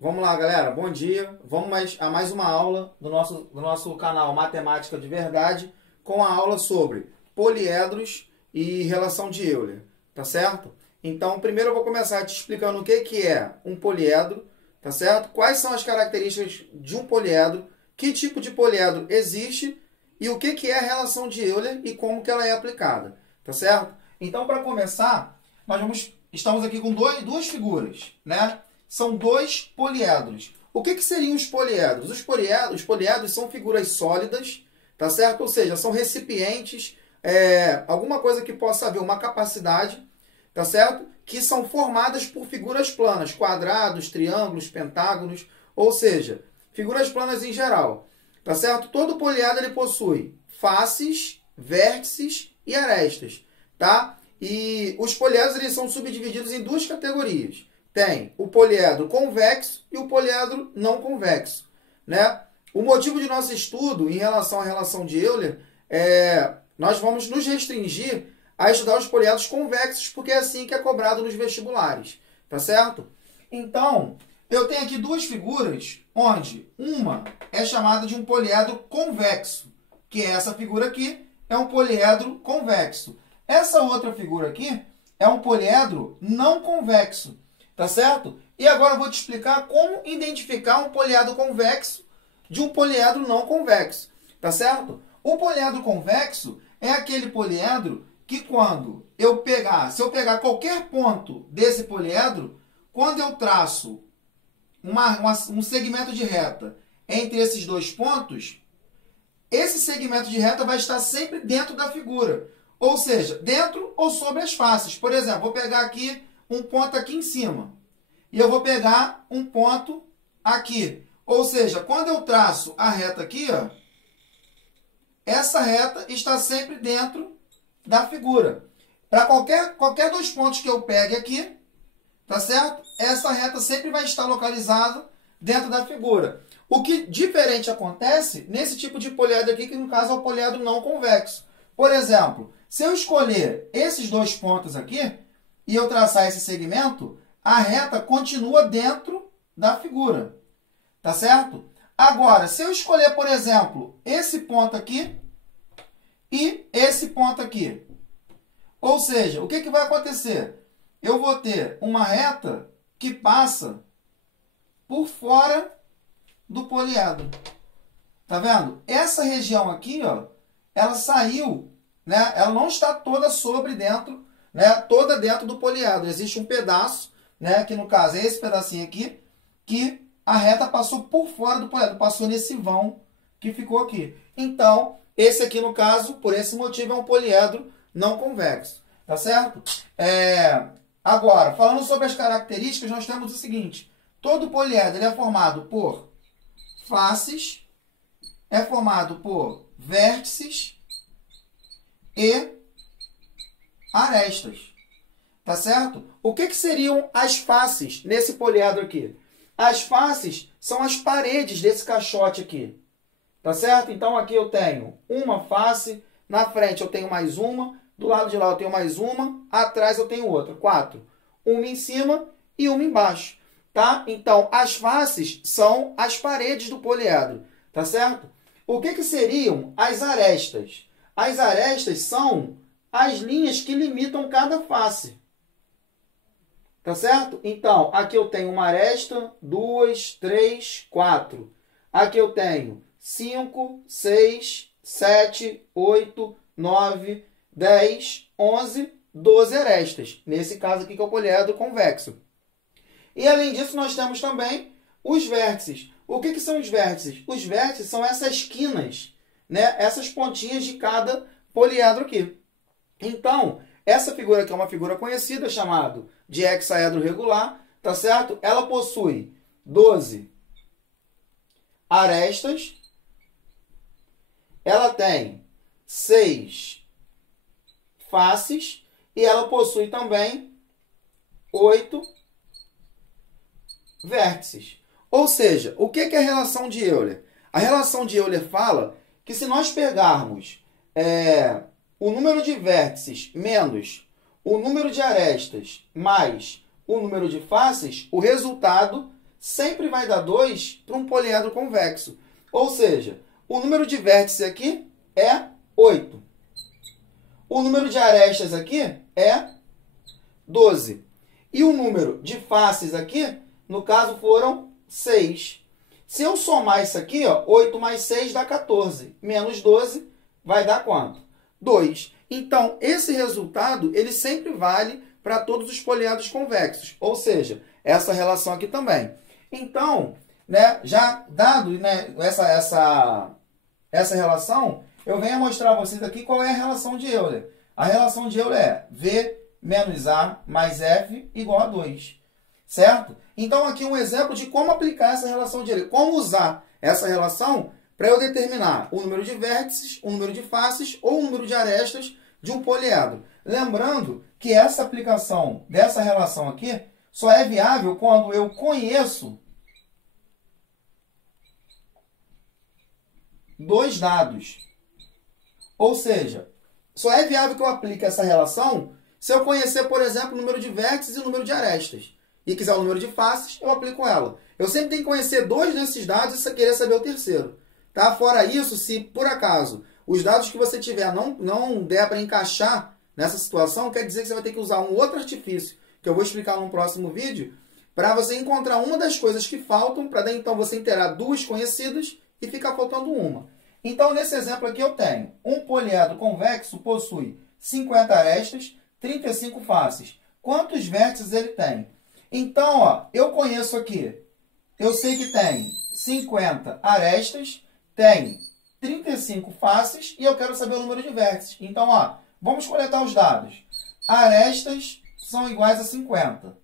Vamos lá, galera. Bom dia. Vamos a mais uma aula do nosso canal Matemática de Verdade, com a aula sobre poliedros e relação de Euler, tá certo? Então, primeiro eu vou começar te explicando o que é um poliedro, tá certo? Quais são as características de um poliedro, que tipo de poliedro existe e o que é a relação de Euler e como que ela é aplicada, tá certo? Então, para começar, estamos aqui com duas figuras, né? São dois poliedros. O que seriam os poliedros? Os poliedros são figuras sólidas, tá certo? Ou seja, são recipientes, alguma coisa que possa haver uma capacidade, tá certo? Que são formadas por figuras planas, quadrados, triângulos, pentágonos, ou seja, figuras planas em geral, tá certo? Todo poliedro ele possui faces, vértices e arestas, tá? E os poliedros eles são subdivididos em duas categorias. Tem o poliedro convexo e o poliedro não convexo, né? O motivo de nosso estudo em relação à relação de Euler nós vamos nos restringir a estudar os poliedros convexos, porque é assim que é cobrado nos vestibulares, tá certo? Então, eu tenho aqui duas figuras, onde uma é chamada de um poliedro convexo, que é essa figura aqui, é um poliedro convexo. Essa outra figura aqui é um poliedro não convexo. Tá certo? E agora eu vou te explicar como identificar um poliedro convexo de um poliedro não convexo. Tá certo? O poliedro convexo é aquele poliedro que se eu pegar qualquer ponto desse poliedro, quando eu traço um segmento de reta entre esses dois pontos, esse segmento de reta vai estar sempre dentro da figura. Ou seja, dentro ou sobre as faces. Por exemplo, vou pegar aqui um ponto aqui em cima. E eu vou pegar um ponto aqui. Ou seja, quando eu traço a reta aqui, ó, essa reta está sempre dentro da figura. Para qualquer dois pontos que eu pegue aqui, tá certo? Essa reta sempre vai estar localizada dentro da figura. O que diferente acontece nesse tipo de poliedro aqui, que no caso é o poliedro não convexo. Por exemplo, se eu escolher esses dois pontos aqui e eu traçar esse segmento, a reta continua dentro da figura, tá certo? Agora, se eu escolher, por exemplo, esse ponto aqui e esse ponto aqui, ou seja, o que vai acontecer? Eu vou ter uma reta que passa por fora do poliedro. Tá vendo? Essa região aqui, ó, ela saiu, né? Ela não está toda dentro, né? Toda dentro do poliedro. Existe um pedaço, né? Que no caso é esse pedacinho aqui, que a reta passou por fora do poliedro, passou nesse vão que ficou aqui. Então, esse aqui no caso, por esse motivo, é um poliedro não convexo, tá certo? Agora, falando sobre as características, nós temos o seguinte: todo poliedro ele é formado por faces, é formado por vértices e arestas. Tá certo? O que seriam as faces nesse poliedro aqui? As faces são as paredes desse caixote aqui. Tá certo? Então, aqui eu tenho uma face, na frente eu tenho mais uma, do lado de lá eu tenho mais uma, atrás eu tenho outra. 4. Uma em cima e uma embaixo. Tá? Então, as faces são as paredes do poliedro. Tá certo? O que seriam as arestas? As arestas são as linhas que limitam cada face. Tá certo? Então, aqui eu tenho uma aresta, 2, 3, 4. Aqui eu tenho 5, 6, 7, 8, 9, 10, 11, 12 arestas. Nesse caso aqui que é o poliedro convexo. E além disso, nós temos também os vértices. O que são os vértices? Os vértices são essas quinas, né? Essas pontinhas de cada poliedro aqui. Então, essa figura aqui é uma figura conhecida, chamada de hexaedro regular, tá certo? Ela possui 12 arestas, ela tem 6 faces e ela possui também 8 vértices. Ou seja, o que é a relação de Euler? A relação de Euler fala que se nós pegarmos o número de vértices menos o número de arestas mais o número de faces, o resultado sempre vai dar 2 para um poliedro convexo. Ou seja, o número de vértices aqui é 8. O número de arestas aqui é 12. E o número de faces aqui, no caso, foram 6. Se eu somar isso aqui, ó, 8 mais 6 dá 14. Menos 12 vai dar quanto? 2. Então, esse resultado, ele sempre vale para todos os poliedros convexos. Ou seja, essa relação aqui também. Então, né, já dado, né, essa relação, eu venho a mostrar a vocês aqui qual é a relação de Euler. A relação de Euler é V menos A mais F igual a 2. Certo? Então, aqui um exemplo de como aplicar essa relação de Euler. Como usar essa relação para eu determinar o número de vértices, o número de faces ou o número de arestas de um poliedro. Lembrando que essa aplicação dessa relação aqui só é viável quando eu conheço dois dados. Ou seja, só é viável que eu aplique essa relação se eu conhecer, por exemplo, o número de vértices e o número de arestas. E quiser o número de faces, eu aplico ela. Eu sempre tenho que conhecer dois desses dados e querer saber o terceiro. Tá? Fora isso, se por acaso os dados que você tiver não der para encaixar nessa situação, quer dizer que você vai ter que usar um outro artifício, que eu vou explicar num próximo vídeo, para você encontrar uma das coisas que faltam, para daí então você inteirar duas conhecidas e ficar faltando uma. Então, nesse exemplo aqui eu tenho um poliedro convexo possui 50 arestas, 35 faces. Quantos vértices ele tem? Então, ó, eu conheço aqui, eu sei que tem 50 arestas, tem 35 faces e eu quero saber o número de vértices. Então, ó, vamos coletar os dados. Arestas são iguais a 50.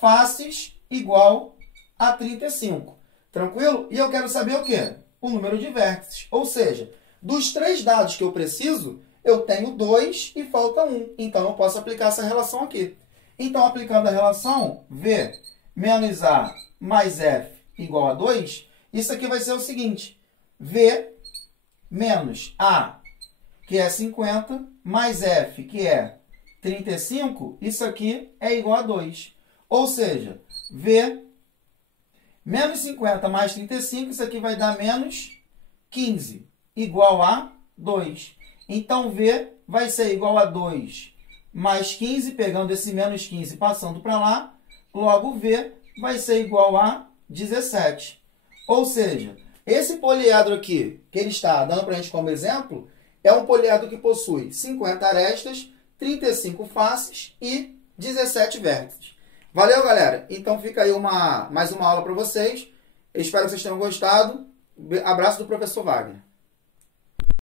Faces igual a 35. Tranquilo? E eu quero saber o quê? O número de vértices. Ou seja, dos 3 dados que eu preciso, eu tenho 2 e falta 1. Então, eu posso aplicar essa relação aqui. Então, aplicando a relação V menos A mais F igual a 2, isso aqui vai ser o seguinte. V menos A, que é 50, mais F, que é 35, isso aqui é igual a 2. Ou seja, V menos 50 mais 35, isso aqui vai dar menos 15, igual a 2. Então, V vai ser igual a 2 mais 15, pegando esse menos 15 passando para lá, logo V vai ser igual a 17. Ou seja, esse poliedro aqui, que ele está dando para a gente como exemplo, é um poliedro que possui 50 arestas, 35 faces e 17 vértices. Valeu, galera? Então fica aí mais uma aula para vocês. Eu espero que vocês tenham gostado. Abraço do professor Wagner.